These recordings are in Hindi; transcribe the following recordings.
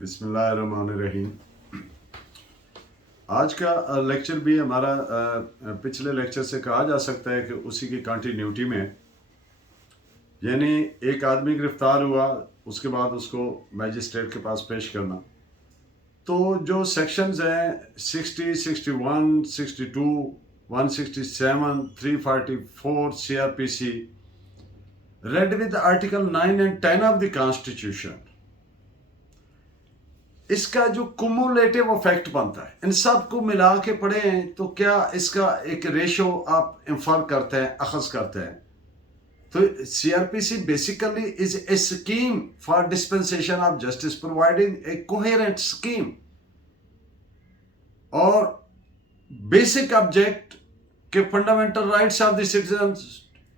बिस्मिल्लाहिर्रहमानिर्रहीम। आज का लेक्चर भी हमारा पिछले लेक्चर से कहा जा सकता है कि उसी की कंटिन्यूटी में, यानी एक आदमी गिरफ्तार हुआ, उसके बाद उसको मैजिस्ट्रेट के पास पेश करना। तो जो सेक्शंस हैं 60, 61, 62, 167, 344 CRPC read with article 9 and 10 of the constitution, इसका जो कुमुलेटिव इफेक्ट बनता है, इन सब को मिला के पढ़ें तो क्या इसका एक रेशो आप इंफर करते हैं, अखज करते हैं। तो CrPC basically is a scheme for dispensation of justice, providing a coherent scheme और बेसिक ऑब्जेक्ट के fundamental rights of the citizens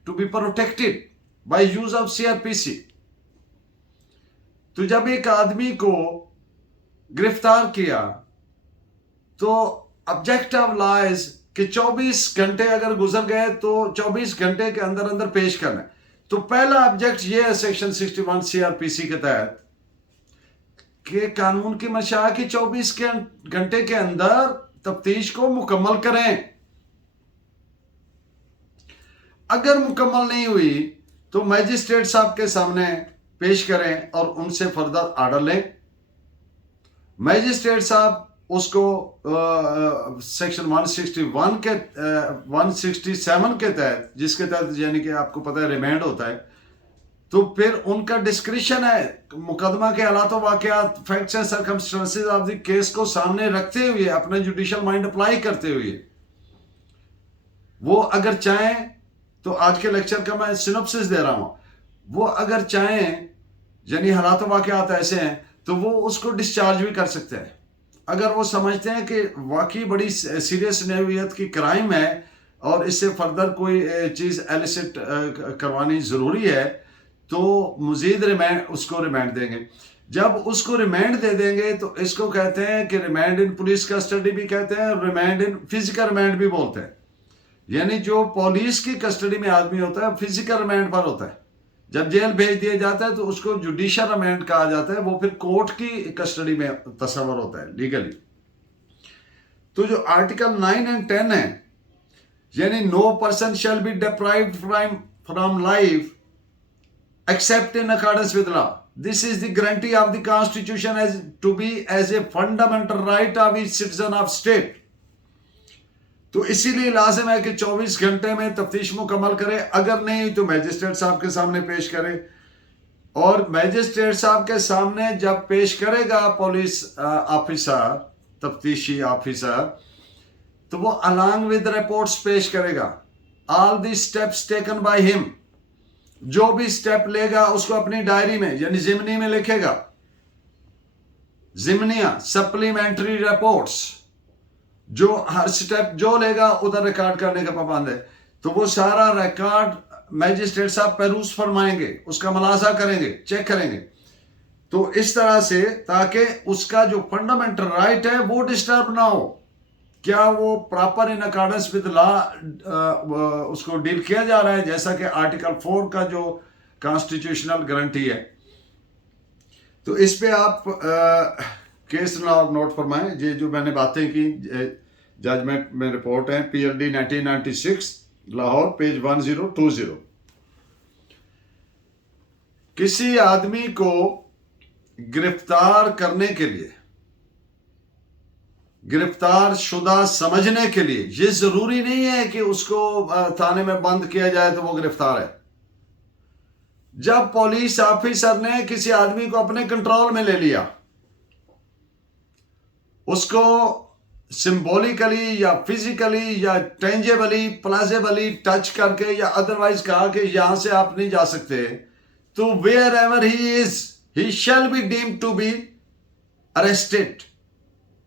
to be protected by use of CrPC. तो जब एक आदमी को गिरफ्तार किया तो ऑब्जेक्टिव लॉ इज कि 24 घंटे अगर गुजर गए तो 24 घंटे के अंदर अंदर पेश करना है। तो पहला ऑब्जेक्ट ये है सेक्शन 61 सीआरपीसी के तहत कि कानून की मंशा की 24 घंटे के अंदर तफ्तीश को मुकम्मल करें। अगर मुकम्मल नहीं हुई तो मैजिस्ट्रेट साहब के सामने पेश करें और उनसे फर्दर ऑर्डर लें। मैजिस्ट्रेट साहब उसको सेक्शन 161 के 167 के तहत, जिसके तहत यानी कि आपको पता है रिमांड होता है, तो फिर उनका डिस्क्रिप्शन है मुकदमा के हालात वाकयात, facts and circumstances of the case को सामने रखते हुए, अपने जुडिशियल माइंड अप्लाई करते हुए, वो अगर चाहें तो आज के लेक्चर का मैं सिनॉप्सिस दे रहा हूं, वो अगर चाहें यानी हालात वाकयात ऐसे हैं तो वो उसको डिस्चार्ज भी कर सकते हैं। अगर वो समझते हैं कि वाकई बड़ी सीरियस नौइयत की क्राइम है और इससे फर्दर कोई चीज़ एलिसिट करवानी ज़रूरी है तो मज़ीद रिमांड, उसको रिमांड देंगे। जब उसको रिमांड दे देंगे तो इसको कहते हैं कि रिमांड इन पुलिस कस्टडी भी कहते हैं, रिमांड इन फिजिकल रिमांड भी बोलते हैं। यानी जो पुलिस की कस्टडी में आदमी होता है फिजिकल रिमांड पर होता है, जब जेल भेज दिया जाता है तो उसको जुडिशियल रिमांड कहा जाता है, वो फिर कोर्ट की कस्टडी में तस्वर होता है लीगली। तो जो आर्टिकल 9 and 10 है, यानी no person shall be deprived from life except in accordance with law, this is the guarantee of the constitution as to be as a fundamental right of each citizen of state. तो इसीलिए लाजिम है कि 24 घंटे में तफ्तीश मुकम्मल करे, अगर नहीं तो मैजिस्ट्रेट साहब के सामने पेश करे। और मैजिस्ट्रेट साहब के सामने जब पेश करेगा पुलिस ऑफिसर, तफ्तीशी ऑफिसर, तो वो अलॉन्ग विद रिपोर्ट्स पेश करेगा, all the steps taken by him, जो भी स्टेप लेगा उसको अपनी डायरी में यानी जिमनी में लिखेगा, जिमनिया सप्लीमेंट्री रिपोर्ट्स, जो हर स्टेप जो लेगा उधर रिकॉर्ड करने का पाबंद है। तो वो सारा रिकॉर्ड मैजिस्ट्रेट साहब पेरूस फरमाएंगे, उसका मुलाजा करेंगे, चेक करेंगे। तो इस तरह से ताकि उसका जो फंडामेंटल राइट है वो डिस्टर्ब ना हो, क्या वो proper in accordance with law उसको डील किया जा रहा है, जैसा कि आर्टिकल 4 का जो कॉन्स्टिट्यूशनल गारंटी है। तो इस पे आप केस नोट फरमाएं। ये जो मैंने बातें की जजमेंट में रिपोर्ट है, PLD 1996 लाहौर, पेज 1020। किसी आदमी को गिरफ्तार करने के लिए, गिरफ्तार शुदा समझने के लिए, ये जरूरी नहीं है कि उसको थाने में बंद किया जाए तो वो गिरफ्तार है। जब पुलिस ऑफिसर ने किसी आदमी को अपने कंट्रोल में ले लिया, उसको सिंबॉलिकली या फिजिकली या टेंजेबली प्लाजेबली टच करके या अदरवाइज कहा कि यहां से आप नहीं जा सकते, तो wherever he is he shall be deemed to be arrested.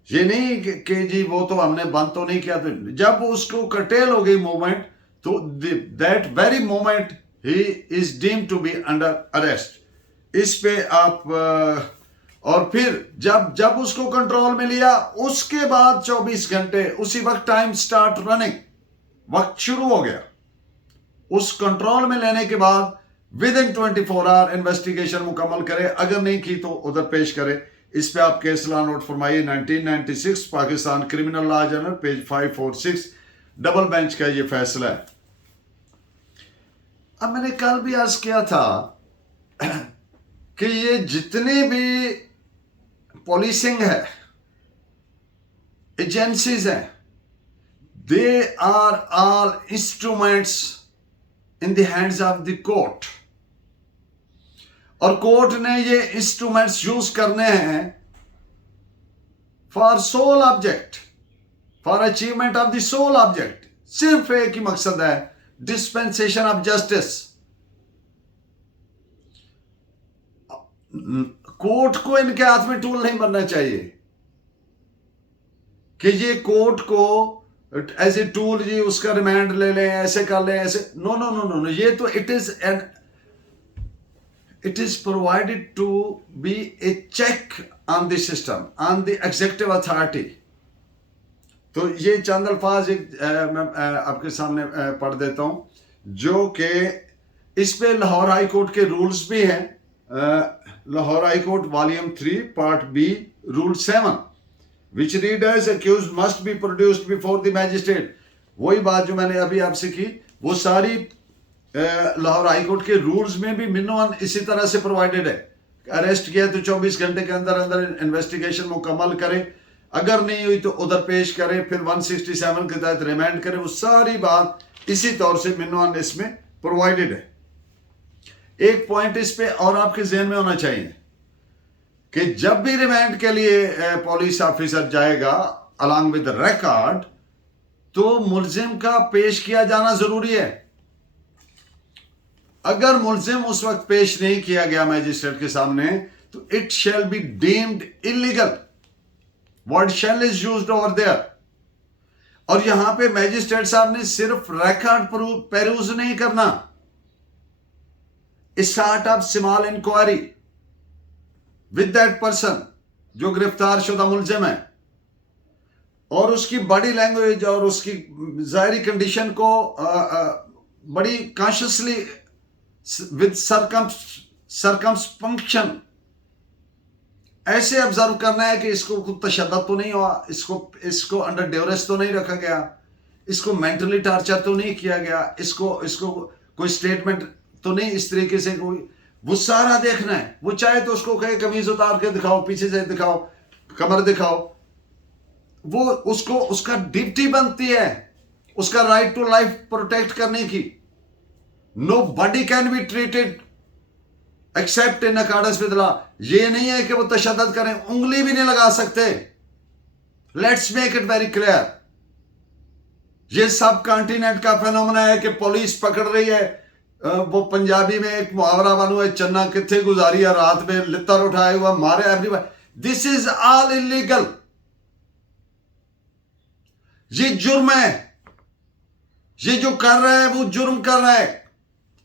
ये नहीं कि जी वो तो हमने बंद तो नहीं किया, तो जब उसको कर्टेल हो गई मूवमेंट तो that very moment he is deemed to be under arrest. इस पे आप और फिर जब उसको कंट्रोल में लिया उसके बाद 24 घंटे, उसी वक्त टाइम स्टार्ट रनिंग, वक्त शुरू हो गया। उस कंट्रोल में लेने के बाद विद इन 24 आवर इन्वेस्टिगेशन मुकम्मल करे, अगर नहीं की तो उधर पेश करे। इस पे आप केस लॉ नोट फरमाइए 1996 Pakistan criminal law journal page 546, double bench का ये फैसला है। अब मैंने कल भी अर्ज किया था कि ये जितने भी पोलिसिंग है, एजेंसीज हैं, they are all instruments in the hands of the court, और कोर्ट ने ये इंस्ट्रूमेंट्स यूज करने हैं for sole object, for achievement of the sole object. सिर्फ एक ही मकसद है, डिस्पेंसेशन ऑफ जस्टिस। कोर्ट को इनके हाथ में टूल नहीं बनना चाहिए कि ये कोर्ट को एज ए टूल जी उसका रिमांड ले लें, ऐसे कर लें, ऐसे। No no no no no, ये तो it is provided to be a check on the system, on the executive authority। तो ये चंद अल्फाज मैं आपके सामने पढ़ देता हूं जो कि इस पे लाहौर हाई कोर्ट के रूल्स भी हैं। Lahore high court volume 3 part B rule 7 which read as accused must be produced before the magistrate। वही बात जो मैंने अभी आपसे की, वो सारी लाहौर हाई कोर्ट के रूल्स में भी मिनिमम इसी तरह से प्रोवाइडेड है। अरेस्ट किया तो 24 घंटे के अंदर अंदर इन्वेस्टिगेशन मुकम्मल करें, अगर नहीं हुई तो उधर पेश करें, फिर 167 के तहत रिमांड करें। वो सारी बात इसी तौर से मिनिमम इसमें प्रोवाइडेड है। एक पॉइंट इस पे और आपके जहन में होना चाहिए कि जब भी रिमांड के लिए पुलिस ऑफिसर जाएगा अलॉन्ग विद रिकॉर्ड, तो मुलजिम का पेश किया जाना जरूरी है। अगर मुलजिम उस वक्त पेश नहीं किया गया मैजिस्ट्रेट के सामने, तो it shall be deemed illegal. Word shall is used over there. और यहां पे मैजिस्ट्रेट साहब ने सिर्फ रिकॉर्ड पेरूज नहीं करना, start of small inquiry with that person जो गिरफ्तार शुदा मुलजिम है, और उसकी बॉडी लैंग्वेज और उसकी जाहिरी कंडीशन को बड़ी कॉन्शियसली विद सरकमस्पेक्शन ऐसे ऑब्जर्व करना है कि इसको कुछ तशद्दुद तो नहीं हुआ, इसको अंडर ड्यूरेस तो नहीं रखा गया, इसको मेंटली टॉर्चर तो नहीं किया गया, इसको कोई स्टेटमेंट तो नहीं इस तरीके से कोई, वो सारा देखना है। वो चाहे तो उसको कहे कमीज उतार के दिखाओ, पीछे से दिखाओ, कमर दिखाओ, वो उसका ड्यूटी बनती है उसका राइट टू लाइफ प्रोटेक्ट करने की। Nobody can be treated except in accordance with law। ये नहीं है कि वो तशद्दुद करें, उंगली भी नहीं लगा सकते। Let's make it very clear. ये सब कॉन्टिनेंट का फेनोमेना है कि पुलिस पकड़ रही है। वो पंजाबी में एक मुहावरा बनू है, चन्ना किथे गुजारी है रात में, लित्तर उठाए हुआ मारे everyone. This is all illegal. ये जुर्म है। ये जो कर रहा है वो जुर्म कर रहा है।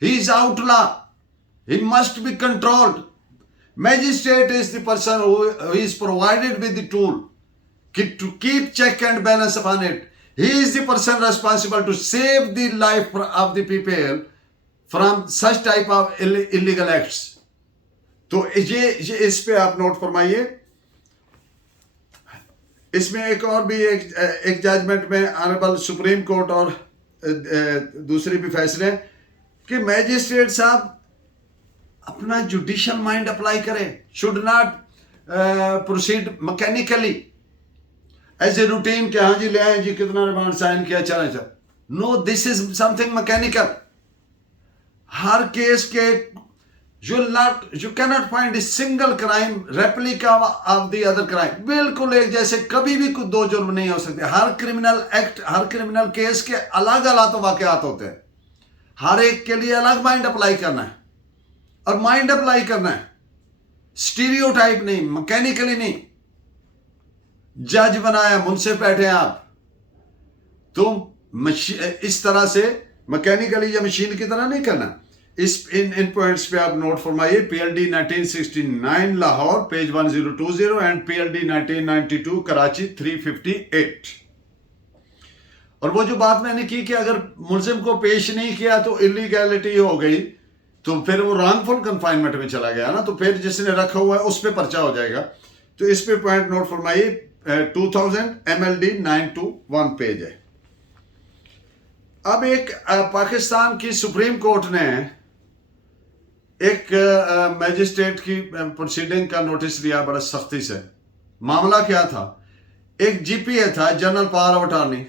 He is outlaw. He must be controlled. Magistrate is the person who is provided with the tool to keep check and balance upon it. He is the person responsible to save the life of the people from such type of illegal acts. तो ये इस पे आप नोट फरमाइए। इसमें एक और भी एक जजमेंट में ऑनरेबल सुप्रीम कोर्ट और दूसरे भी फैसले कि मैजिस्ट्रेट साहब अपना जुडिशियल माइंड अप्लाई करें, should not proceed mechanically as a routine कि हाँ जी ले आए जी, कितना रिमांड साइन किया, चले। No, this is something mechanical. हर केस के you can not find a single crime replica of the other crime. बिल्कुल एक जैसे कभी भी कुछ दो जुर्म नहीं हो सकते। हर क्रिमिनल एक्ट, हर क्रिमिनल केस के अलग अलग तो वाकयात होते हैं। हर एक के लिए अलग माइंड अप्लाई करना है, और माइंड अप्लाई करना है स्टीरियोटाइप नहीं, मैकेनिकली नहीं। जज बनाया, मुझसे बैठे आप, तो इस तरह से मैकेनिकली या मशीन की तरह नहीं करना। इन पॉइंट्स पे आप नोट फरमाइए। PLD 1969 Lahore page 1020 and PLD 1992 Karachi 358। और वो जो बात मैंने की कि अगर मुलजिम को पेश नहीं किया तो इलीगैलिटी हो गई, तो फिर वो रॉन्गफुल कन्फाइनमेंट में चला गया ना, तो फिर जिसने रखा हुआ है उस पर पर्चा हो जाएगा। तो इस पे पॉइंट नोट फरमाइए, 2000 MLD 921 पेज है। अब एक पाकिस्तान की सुप्रीम कोर्ट ने एक मैजिस्ट्रेट की प्रोसीडिंग का नोटिस दिया बड़ा सख्ती से। मामला क्या था, एक जीपीए था, जनरल पावर ऑफ अटॉर्नी,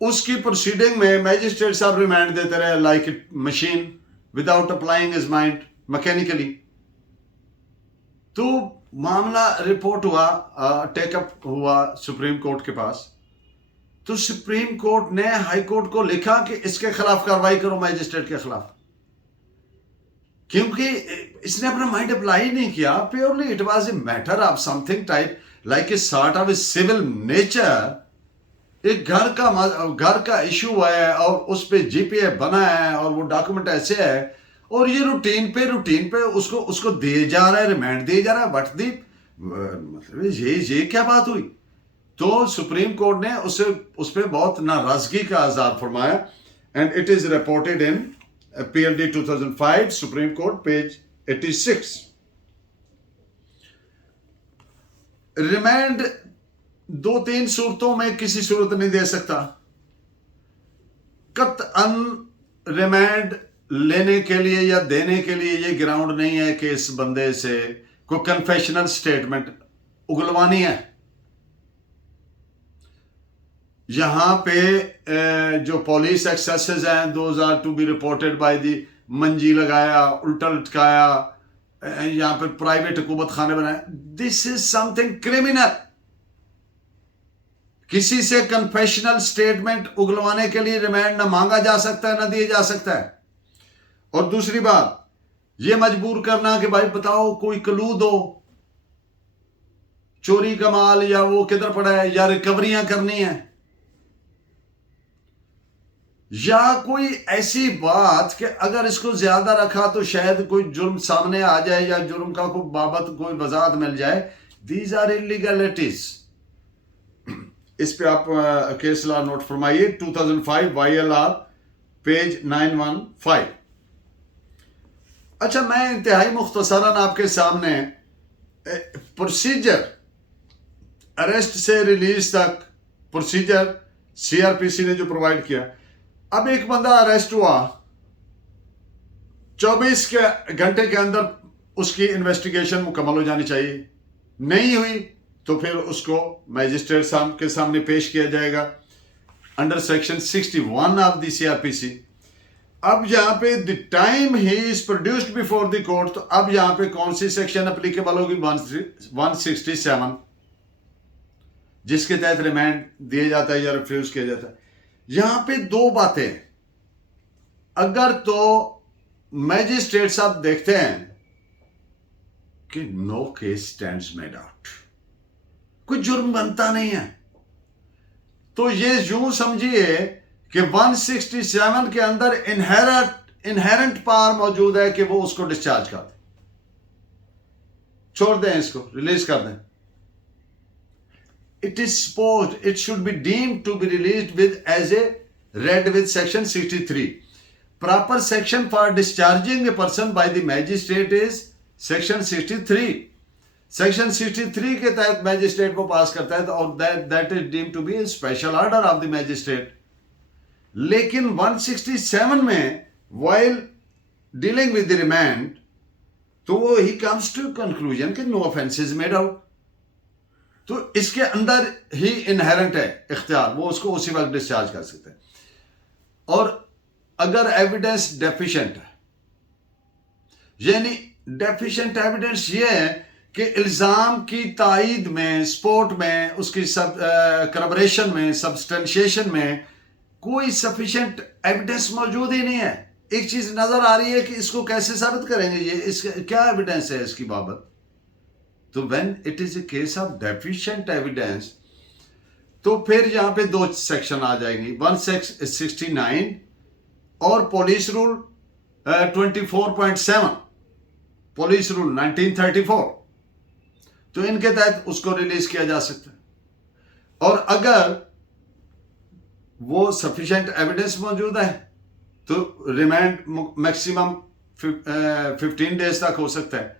उसकी प्रोसीडिंग में मैजिस्ट्रेट साहब रिमांड देते रहे like it machine without applying his mind mechanically. तो मामला रिपोर्ट हुआ, टेकअप हुआ सुप्रीम कोर्ट के पास। तो सुप्रीम कोर्ट ने हाई कोर्ट को लिखा कि इसके खिलाफ कार्रवाई करो, मैजिस्ट्रेट के खिलाफ, क्योंकि इसने अपना माइंड अप्लाई नहीं किया। Purely it was a matter of something type like a sort of a civil nature. एक घर का इशू है और उस पे जीपीए बना है और वो डॉक्यूमेंट ऐसे है और ये रूटीन पे उसको दिए जा रहा है, रिमांड दिए जा रहा है। बट दी मतलब ये क्या बात हुई? तो सुप्रीम कोर्ट ने उस पर बहुत नाराजगी का इज़हार फरमाया and it is reported in PLD 2005 supreme court page 86। Remand 2-3 सूरतों में किसी सूरत नहीं दे सकता। कतअन रिमांड लेने के लिए या देने के लिए ये ग्राउंड नहीं है कि इस बंदे से कोई कन्फेशनल स्टेटमेंट उगलवानी है। यहां पे जो पुलिस एक्सेसेस हैं, those are to be reported by the, मंजी लगाया, उल्टा लटकाया, यहां पर प्राइवेट हुकूमत खाने बनाए, दिस इज समथिंग क्रिमिनल। किसी से कन्फेशनल स्टेटमेंट उगलवाने के लिए रिमांड न मांगा जा सकता है न दिया जा सकता है। और दूसरी बात, ये मजबूर करना कि भाई बताओ कोई क्लू दो, चोरी का माल या वो किधर पड़ा है, या रिकवरियां करनी है, या कोई ऐसी बात कि अगर इसको ज्यादा रखा तो शायद कोई जुर्म सामने आ जाए या जुर्म का कोई बाबत कोई वजाहत मिल जाए। These are illegalities. इस पे आप केस लॉ नोट फरमाइए, 2005 YLR पेज 915। अच्छा, मैं इंतहाई मुख्तसरन आपके सामने प्रोसीजर, अरेस्ट से रिलीज तक प्रोसीजर CRPC ने जो प्रोवाइड किया। अब एक बंदा अरेस्ट हुआ, 24 घंटे के अंदर उसकी इन्वेस्टिगेशन मुकम्मल हो जानी चाहिए। नहीं हुई तो फिर उसको मैजिस्ट्रेट साहब के सामने पेश किया जाएगा under section 61 of the CRPC। अब यहां पे the time he is produced before the court, तो अब यहां पे कौन सी सेक्शन एप्लीकेबल होगी? 167, जिसके तहत रिमांड दिया जाता है या रिफ्यूज किया जाता है। यहां पे दो बातें, अगर तो मैजिस्ट्रेट साहब देखते हैं कि no case stands made out, कोई जुर्म बनता नहीं है, तो ये यूं समझिए कि 167 के अंदर इनहेरेंट पावर मौजूद है कि वो उसको डिस्चार्ज कर दे, छोड़ दें, इसको रिलीज कर दें। It is supposed, it should be deemed to be released with as a read with section 63. Proper section for discharging a person by the magistrate is section 63. Section 63 के तहत मैजिस्ट्रेट को पास करता है और that is deemed to be a special order of the magistrate. लेकिन 167 में while dealing with the remand, तो वो he comes to conclusion कि no offense is made out. तो इसके अंदर ही इनहेरेंट है इख्तियार, वो उसको उसी वक्त डिस्चार्ज कर सकते हैं। और अगर एविडेंस डेफिशिएंट है, यानी डेफिशिएंट एविडेंस ये है कि इल्जाम की तायीद में, सपोर्ट में, उसकी करबरेशन में, सब्सटेंशिएशन में कोई सफिशिएंट एविडेंस मौजूद ही नहीं है। एक चीज नजर आ रही है कि इसको कैसे साबित करेंगे, ये इसका क्या एविडेंस है इसकी बाबत। तो when it is a case of deficient evidence, तो फिर यहां पे दो सेक्शन आ जाएंगी, 169 और पुलिस रूल 24.7, पुलिस रूल 1934, तो इनके तहत उसको रिलीज किया जा सकता है। और अगर वो सफिशिएंट एविडेंस मौजूद है तो रिमांड मैक्सिमम 15 डेज तक हो सकता है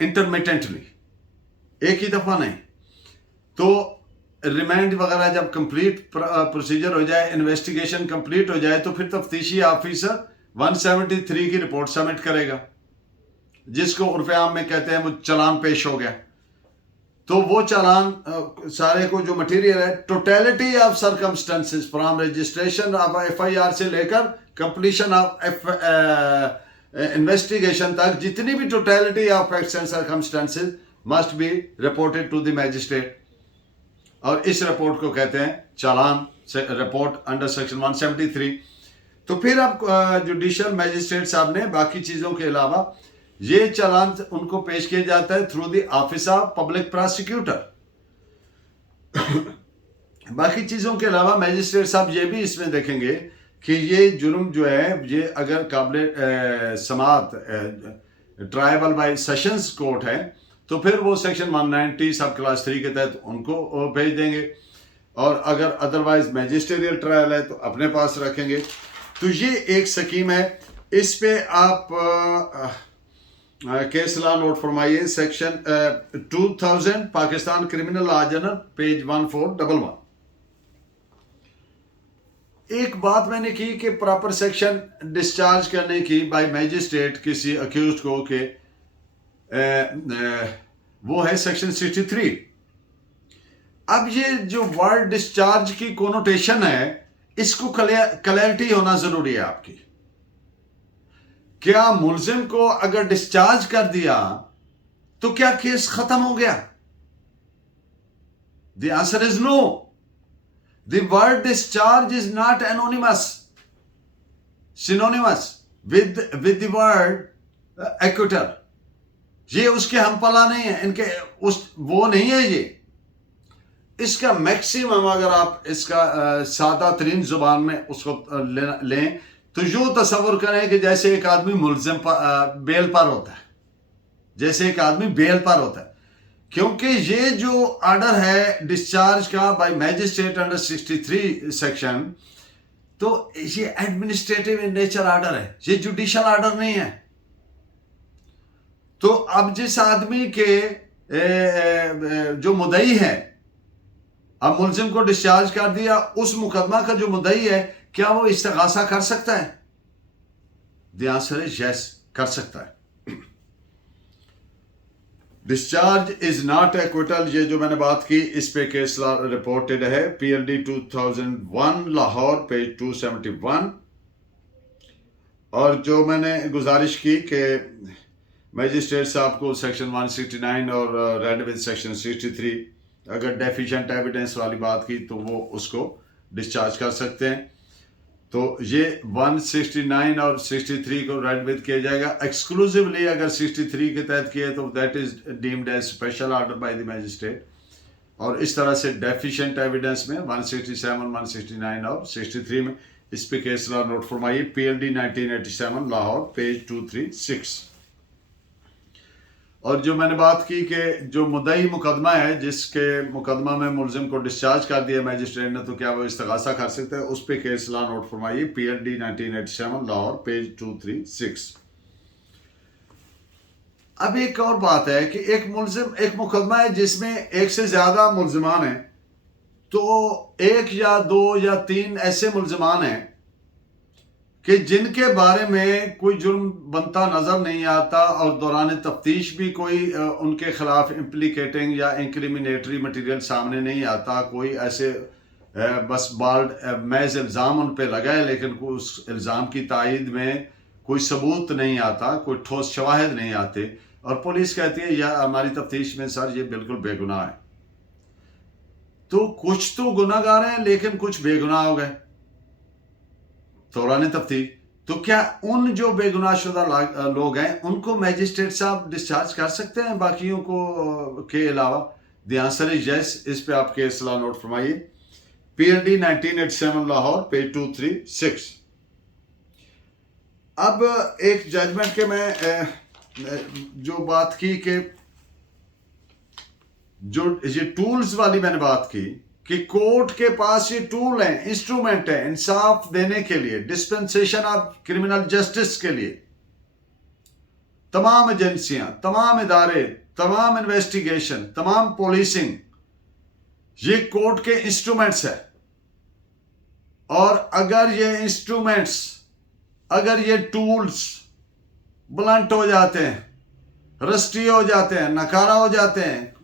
इंटरमिटेंटली, एक ही दफ़ा नहीं। तो रिमांड वगैरह जब कंप्लीट प्रोसीजर हो जाए, इन्वेस्टिगेशन कंप्लीट हो जाए, तो फिर तफ्तीशी ऑफिसर 173 की रिपोर्ट सबमिट करेगा, जिसको उर्फ़ आम में कहते हैं वो चालान पेश हो गया। तो वो चालान सारे को जो मटेरियल है, totality of circumstances from registration of FIR से लेकर कंप्लीशन ऑफ इन्वेस्टिगेशन तक, जितनी भी totality of facts and circumstances must be reported to the magistrate. और इस रिपोर्ट को कहते हैं चालान रिपोर्ट अंडर सेक्शन 173। तो फिर अब जुडिशियल मैजिस्ट्रेट साहब ने बाकी चीज़ों के अलावा ये चालान उनको पेश किया जाता है through the office of public prosecutor. बाकी चीज़ों के अलावा मैजिस्ट्रेट साहब ये भी इसमें देखेंगे कि ये जुर्म जो है, ये अगर काबिल समात ट्रायबल बाय सेशंस कोर्ट है, तो फिर वो सेक्शन 190 सब क्लास 3 के तहत उनको भेज देंगे, और अगर अदरवाइज मैजिस्ट्रियल ट्रायल है तो अपने पास रखेंगे। तो ये एक स्कीम है। इस पे आप केस लॉ नोट फरमाइए, section 2000 Pakistan criminal law general page 1411। एक बात मैंने की कि प्रॉपर सेक्शन डिस्चार्ज करने की बाय मैजिस्ट्रेट किसी अक्यूज को के वो है सेक्शन 63। अब ये जो वर्ड डिस्चार्ज की कोनोटेशन है, इसको क्लैरिटी होना जरूरी है आपकी। क्या मुलजिम को अगर डिस्चार्ज कर दिया तो क्या केस खत्म हो गया? The answer is no. The word discharge is not anonymous synonymous with the word acquittal. ये उसके हमपला नहीं है, इनके वो नहीं है ये। इसका मैक्सिमम अगर आप इसका सादा तरीन जुबान में उसको लें तो यूं तस्वुर करें कि जैसे एक आदमी मुलजिम बेल पर होता है, जैसे एक आदमी बेल पर होता है। क्योंकि ये जो ऑर्डर है डिस्चार्ज का बाय मैजिस्ट्रेट अंडर 63 सेक्शन, तो ये एडमिनिस्ट्रेटिव इन नेचर ऑर्डर है, ये जुडिशियल ऑर्डर नहीं है। तो अब जिस आदमी के जो मुद्दई है, अब मुलजिम को डिस्चार्ज कर दिया, उस मुकदमा का जो मुद्दई है, क्या वो इस्तिगासा कर सकता है? द आंसर इज यस, कर सकता है। डिस्चार्ज इज नॉट एक्विटल, ये जो मैंने बात की, इस पे केस रिपोर्टेड है PLD 2001 लाहौर पेज 271। और जो मैंने गुजारिश की कि मैजिस्ट्रेट साहब को सेक्शन 169 और रेड विद सेक्शन 63, अगर डेफिशिएंट एविडेंस वाली बात की तो वो उसको डिस्चार्ज कर सकते हैं। तो ये 169 और 63 को रेड विद किया जाएगा। एक्सक्लूसिवली अगर 63 के तहत किया तो that is deemed as special order by the magistrate. और इस तरह से डेफिशिएंट एविडेंस में 167, 169 और 63 में इस पे केस लॉ नोट फरमाइए PLD 1987 लाहौर पेज 236। और जो मैंने बात की कि जो मुद्दई मुकदमा है, जिसके मुकदमा में मुलजिम को डिस्चार्ज कर दिया मैजिस्ट्रेट ने, तो क्या वो इस्तिगासा कर सकते हैं? उस पे केस लॉ नोट फरमाइए PLD 1987 लाहौर पेज 236। अब एक और बात है कि एक मुकदमा है जिसमें एक से ज्यादा मुलजिमान हैं, तो एक या दो या तीन ऐसे मुलजिमान हैं कि जिनके बारे में कोई जुर्म बनता नजर नहीं आता और दौरान तफ्तीश भी कोई उनके खिलाफ इम्प्लीकेटिंग या इंक्रिमिनेटरी मटेरियल सामने नहीं आता, कोई ऐसे बस बाल्ड महज इल्ज़ाम उन पर लगा है, लेकिन उस इल्ज़ाम की तायद में कोई सबूत नहीं आता, कोई ठोस शवाहिद नहीं आते, और पुलिस कहती है या हमारी तफ्तीश में सर ये बिल्कुल बेगुनाह है। तो कुछ तो गुनाहगार हैं लेकिन कुछ बेगुनाह हो गए दौरान तफ्तीश। तो क्या उन जो बेगुनाहशुदा लोग हैं उनको मैजिस्ट्रेट साहब डिस्चार्ज कर सकते हैं बाकियों को के अलावा? The answer is yes. इस पे आप केस लॉ नोट फरमाइए PLD 1987 लाहौर पेज 236। अब एक जजमेंट के मैं जो बात की कि जो ये टूल्स वाली मैंने बात की कि कोर्ट के पास ये टूल है, इंस्ट्रूमेंट है इंसाफ देने के लिए, डिस्पेंसेशन ऑफ क्रिमिनल जस्टिस के लिए। तमाम एजेंसियां, तमाम इदारे, तमाम इन्वेस्टिगेशन, तमाम पुलिसिंग, ये कोर्ट के इंस्ट्रूमेंट्स है। और अगर ये इंस्ट्रूमेंट्स, अगर ये टूल्स ब्लंट हो जाते हैं, रस्टी हो जाते हैं, नकारा हो जाते हैं,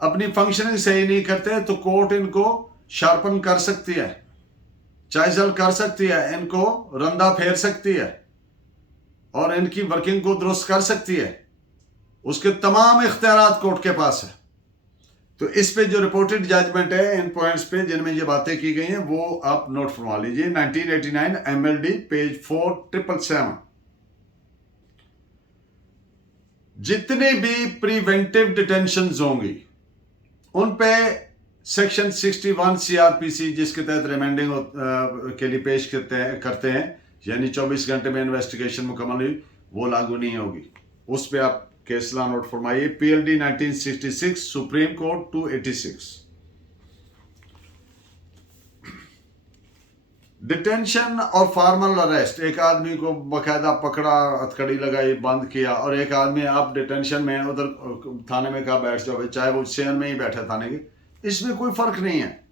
अपनी फंक्शनिंग सही नहीं करते, तो कोर्ट इनको शार्पन कर सकती है, चाइजल कर सकती है, इनको रंदा फेर सकती है और इनकी वर्किंग को दुरुस्त कर सकती है। उसके तमाम इख्तियारात कोर्ट के पास है। तो इस पे जो रिपोर्टेड जजमेंट है, इन पॉइंट्स पे जिनमें ये बातें की गई हैं, वो आप नोट फरमा लीजिए। 1989 MLD पेज 4777। जितनी भी प्रिवेंटिव डिटेंशंस होंगी उन पे सेक्शन 61 CRPC, जिसके तहत रिमांडिंग के लिए पेश करते हैं, यानी 24 घंटे में इन्वेस्टिगेशन मुकम्मल हुई, वो लागू नहीं होगी। उस पे आप केस लॉ नोट फरमाइए। PLD 1966, supreme court 286। डिटेंशन और फॉर्मल अरेस्ट, एक आदमी को बाकायदा पकड़ा, हथकड़ी लगाई, बंद किया, और एक आदमी आप डिटेंशन में उधर थाने में कहा बैठ जाओ, चाहे वो चेयर में ही बैठा थाने के, इसमें कोई फर्क नहीं है।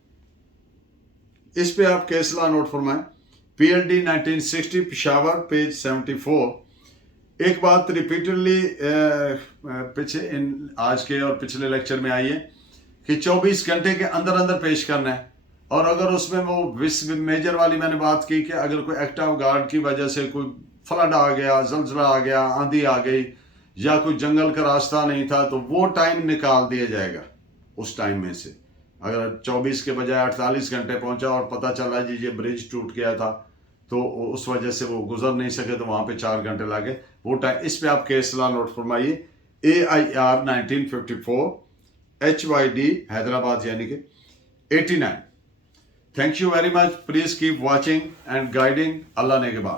इस पे आप केस लॉ नोट फरमाएं। PLD 1960, Peshawar page 74। एक बात रिपीटेडली पीछे आज के और पिछले लेक्चर में आई है कि 24 घंटे के अंदर अंदर पेश करना है। और अगर उसमें वो मेजर वाली मैंने बात की कि अगर कोई एक्ट ऑफ गार्ड की वजह से कोई फ्लड आ गया, जलजला आ गया, आंधी आ गई, या कोई जंगल का रास्ता नहीं था, तो वो टाइम निकाल दिया जाएगा उस टाइम में से। अगर 24 के बजाय 48 घंटे पहुंचा और पता चला जी ये ब्रिज टूट गया था, तो उस वजह से वो गुजर नहीं सके, तो वहां पे 4 घंटे लगे, वो टाइम। इस पे आप केस लॉ नोट फरमाइए। AIR 1954, HYD हैदराबाद यानी कि 89। Thank you very much. Please keep watching and guiding. Allah Negeba.